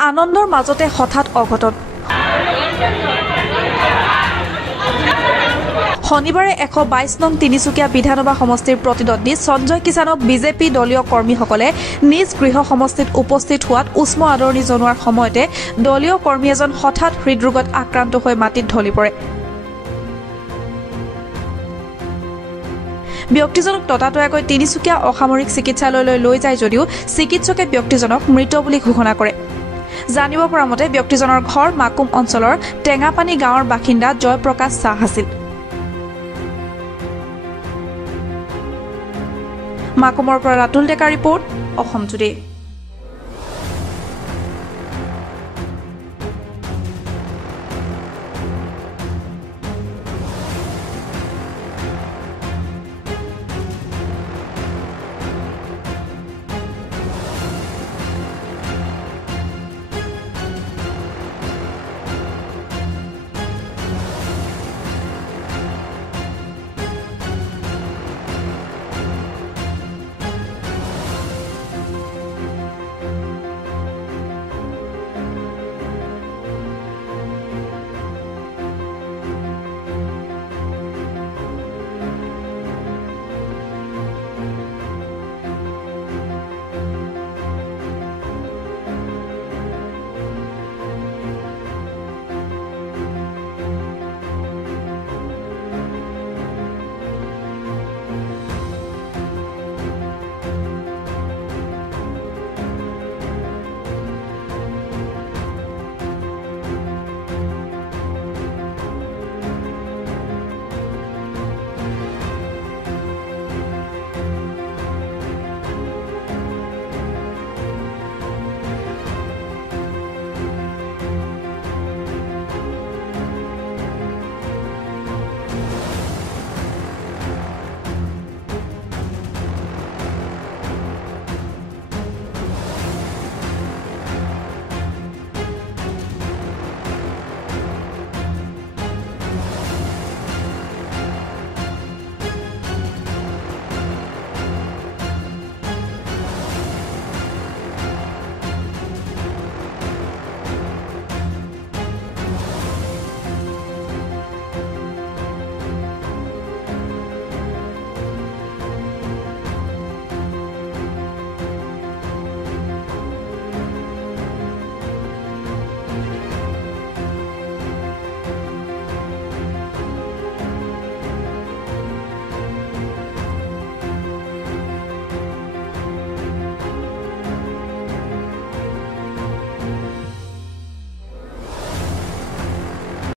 আনন্দৰ মাজতে হঠাৎ অঘটন শনিবাৰে 122 নং তিনিচুকীয়া বিধানসভা সমষ্টিৰ প্ৰতিদ্বন্দ্বী সঞ্জয় কিষাণক বিজেপি দলীয় কৰ্মীসকলে নিজ গৃহ সমষ্টিত উপস্থিত হোৱাত উষ্ম আদৰণি জনোৱাৰ সময়তে দলীয় কৰ্মী এজন হঠাৎ হৃদৰোগত আক্ৰান্ত হৈ মাটিত ঢলি পৰে ব্যক্তিজনক ততাতয়াকৈ তিনিচুকীয়া অসামৰিক চিকিৎসালয়লৈ লৈ যায় যদিও চিকিৎসকে ব্যক্তিজনক মৃত বুলি ঘোষণা কৰে জানিব পৰা মতে ব্যক্তিজনৰ ঘৰ মাকুম অঞ্চলৰ টেঙাপানী গাঁৱৰ বাসিন্দা জয়প্ৰকাশ শাহ আছিল মাকুমৰ পৰা ৰাতুল ডেকা ৰিপৰ্ট অসম টুডে